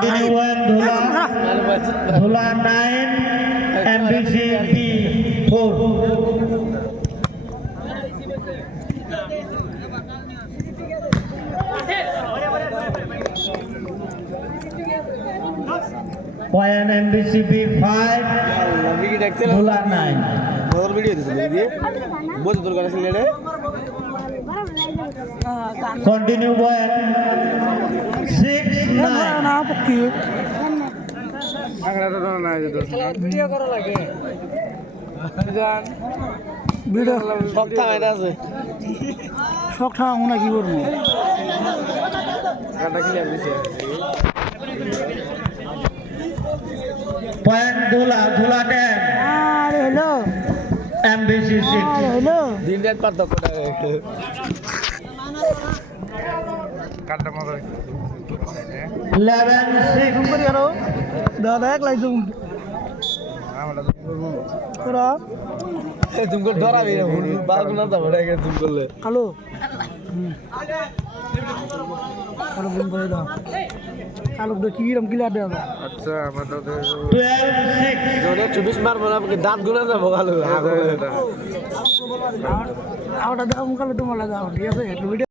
Continue one Dhula 9, MBC B 4. Point MBC B 5, Dhula 9. মজার video দিছিল এই দিয়ে বসে তোর কাছে লেড়ে Continue point 6, 9. না পক্ষী আগলা তো না এই তো ভিডিও করা লাগে গান ভিডিও সব থামাইতে আছে শখ ঠাং না কি করবো কাটা ক্লিয়ার দিছে Point Dhula 10, আরে হ্যালো MBC 6. হ্যালো দিন রাত পার্থক্য কাটা মজা 11, 6. করি আরো দাদা এক লাইক জুম আমরা তো করবো তোরা তুমি করে ধরাবি না বালগুলো না যাবো রেখে তুমি করলে হ্যালো কালো ফোন করে দাও কালো কি রকম ক্লিয়ার দেওয়া আচ্ছা আমাদের 12, 6. 24 মারবো না দাঁত গুলো যাবো কালো আওটা দাও কালো তোমার লাগা ঠিক আছে